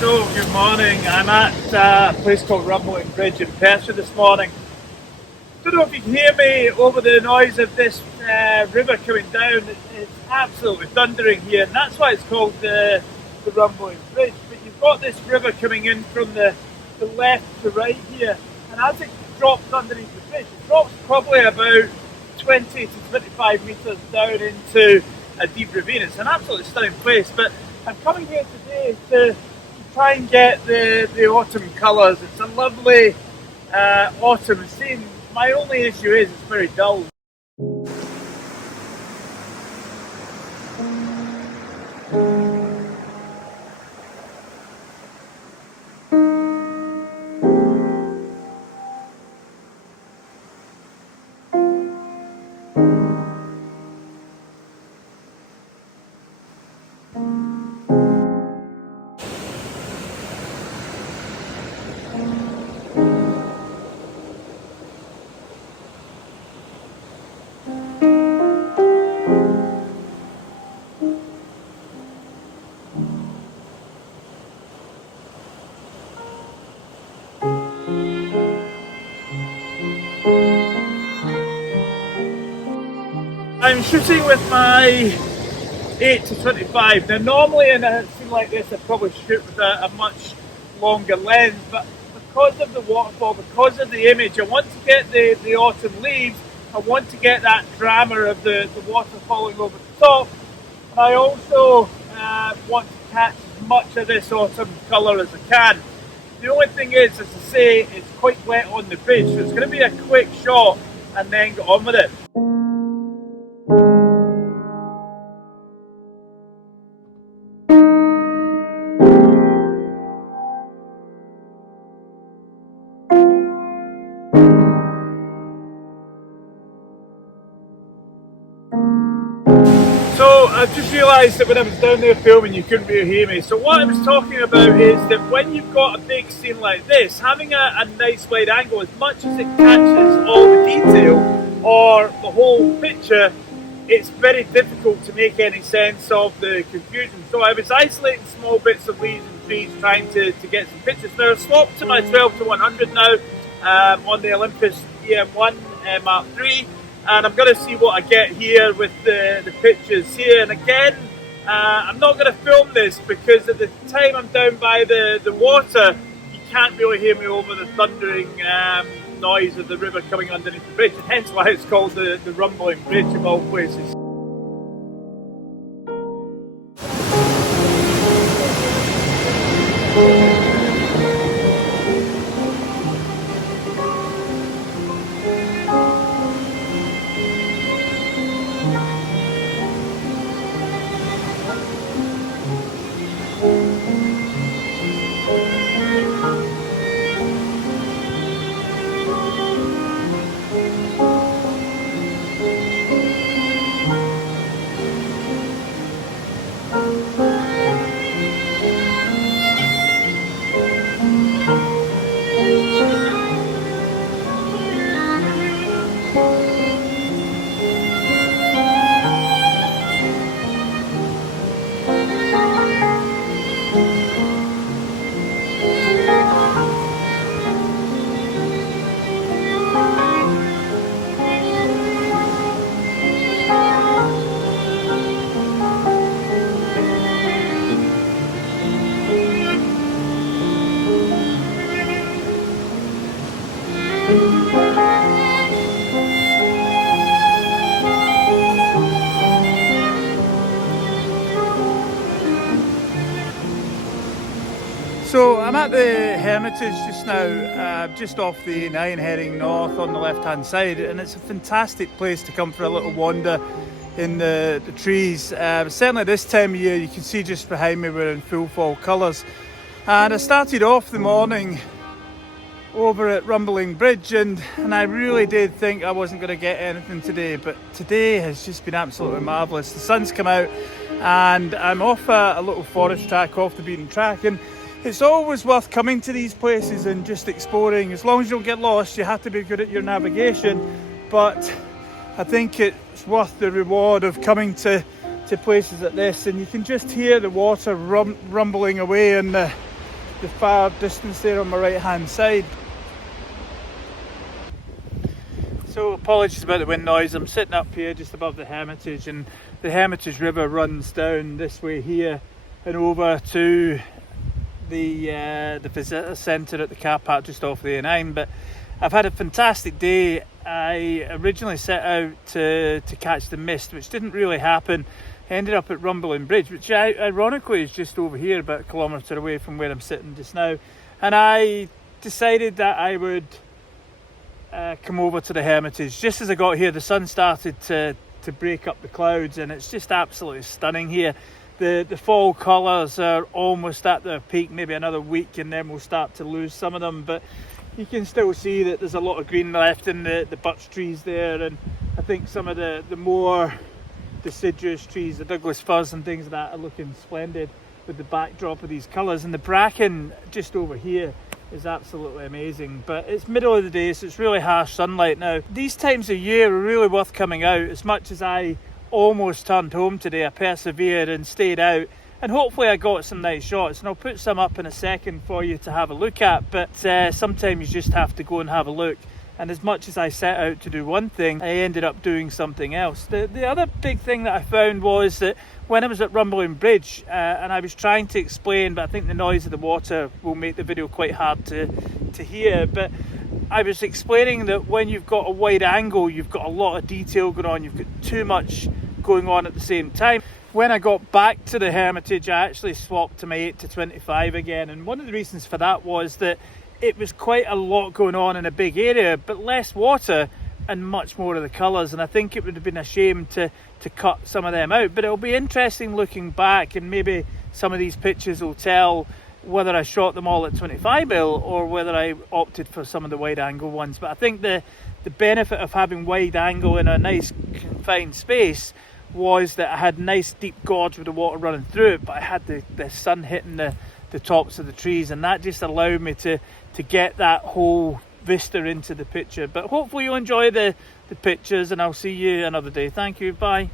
So, good morning. I'm at a place called Rumbling Bridge in Perthshire this morning. Don't know if you can hear me over the noise of this river coming down. It's absolutely thundering here, and that's why it's called the Rumbling Bridge. But you've got this river coming in from the left to right here, and as it drops underneath the bridge, it drops probably about 20 to 25 metres down into a deep ravine. It's an absolutely stunning place, but I'm coming here today to try and get the autumn colours. It's a lovely autumn scene. My only issue is it's very dull. I'm shooting with my 8 to 25. Now normally in a scene like this I'd probably shoot with a much longer lens, but because of the waterfall, because of the image, I want to get the autumn leaves, I want to get that drama of the water falling over the top, and I also want to catch as much of this autumn colour as I can. The only thing is, as I say, it's quite wet on the bridge, so it's going to be a quick shot and then get on with it. So I've just realised that when I was down there filming you couldn't really hear me. So what I was talking about is that when you've got a big scene like this, having a nice wide angle, as much as it catches all the detail or the whole picture, it's very difficult to make any sense of the confusion. So I was isolating small bits of leaves and trees trying to get some pictures. Now I've swapped to my 12 to 100 now on the Olympus EM1 Mark III. And I'm going to see what I get here with the pictures here. And again, I'm not going to film this because at the time I'm down by the water, you can't really hear me over the thundering noise of the river coming underneath the bridge, and hence why it's called the Rumbling Bridge of all places. So I'm at the Hermitage just now, just off the 9 heading north on the left hand side, and it's a fantastic place to come for a little wander in the trees. Certainly this time of year, you can see just behind me we're in full fall colours. And I started off the morning over at Rumbling Bridge and I really did think I wasn't going to get anything today, but today has just been absolutely marvellous. The sun's come out and I'm off a little forest track off the beaten track, and it's always worth coming to these places and just exploring. As long as you don't get lost, you have to be good at your navigation, but I think it's worth the reward of coming to places like this, and you can just hear the water rumbling away in the the far distance there on my right hand side. So apologies about the wind noise. I'm sitting up here just above the Hermitage, and the Hermitage River runs down this way here and over to the visitor centre at the car park just off the A9. But I've had a fantastic day. I originally set out to catch the mist, which didn't really happen. I ended up at Rumbeling Bridge, which ironically is just over here, about a kilometre away from where I'm sitting just now. And I decided that I would come over to the Hermitage. Just as I got here, the sun started to break up the clouds, and it's just absolutely stunning here. The fall colours are almost at their peak, maybe another week and then we'll start to lose some of them, but you can still see that there's a lot of green left in the birch trees there, and I think some of the more deciduous trees, the Douglas firs and things like that, are looking splendid with the backdrop of these colours. And the bracken just over here is absolutely amazing, but it's middle of the day, so it's really harsh sunlight now. These times of year are really worth coming out. As much as I almost turned home today, I persevered and stayed out, and hopefully I got some nice shots, and I'll put some up in a second for you to have a look at. But sometimes you just have to go and have a look, and as much as I set out to do one thing, I ended up doing something else. The other big thing that I found was that when I was at Rumbeling Bridge, and I was trying to explain, but I think the noise of the water will make the video quite hard to hear, but I was explaining that when you've got a wide angle, you've got a lot of detail going on, you've got too much going on at the same time. When I got back to the Hermitage, I actually swapped to my 8-25 again, and one of the reasons for that was that it was quite a lot going on in a big area, but less water and much more of the colours, and I think it would have been a shame to cut some of them out. But it'll be interesting looking back, and maybe some of these pictures will tell whether I shot them all at 25mm or whether I opted for some of the wide angle ones. But I think the benefit of having wide angle in a nice confined space was that I had nice deep gorge with the water running through it, but I had the sun hitting the tops of the trees, and that just allowed me to get that whole vista into the picture. But hopefully you'll enjoy the pictures, and I'll see you another day. Thank you, bye.